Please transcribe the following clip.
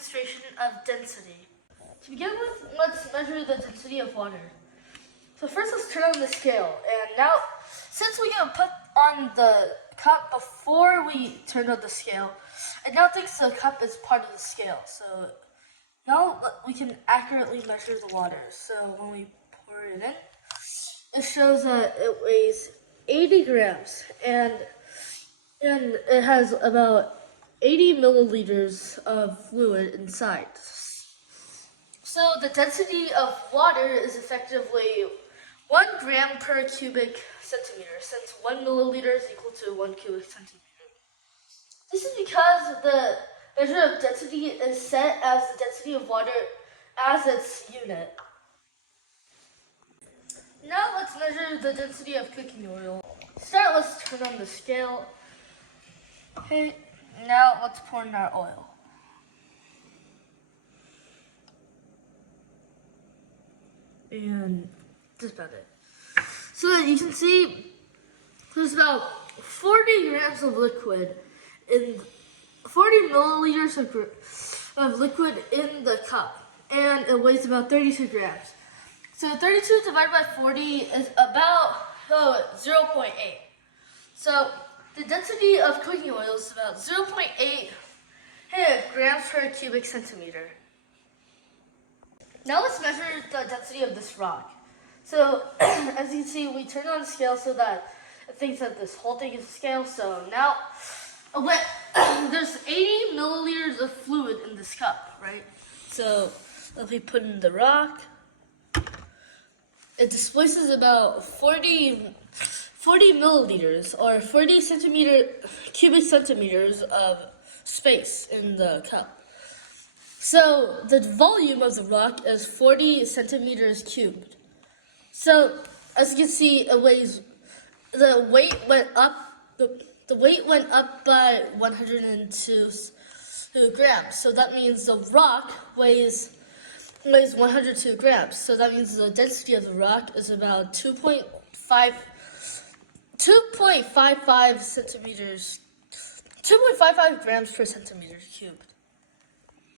demonstration of density. To begin with, let's measure the density of water. So first let's turn on the scale. And now, since we put on the cup before we turned on the scale, it now thinks the cup is part of the scale. So now we can accurately measure the water. So when we pour it in, it shows that it weighs 80 grams and it has about 80 milliliters of fluid inside. So the density of water is effectively 1 gram per cubic centimeter, since 1 milliliter is equal to 1 cubic centimeter. This is because the measure of density is set as the density of water as its unit. Now let's measure the density of cooking oil. Start, let's turn on the scale. Okay, now let's pour in our oil. And that's about it. So you can see there's about 40 grams of liquid in 40 milliliters of liquid in the cup, and it weighs about 32 grams. So 32 divided by 40 is about 0.8. So the density of cooking oil is about 0.8 grams per cubic centimeter. Now let's measure the density of this rock. So as you can see, we turned on the scale so that it thinks that this whole thing is a scale. So now there's 80 milliliters of fluid in this cup, right? So if we put in the rock, it displaces about 40 milliliters or 40 cubic centimeters of space in the cup. So the volume of the rock is 40 centimeters cubed. So as you can see, the weight went up. The weight went up by 102 grams. So that means the rock weighs 102 grams. So that means the density of the rock is about 2.55 grams per centimeter cubed.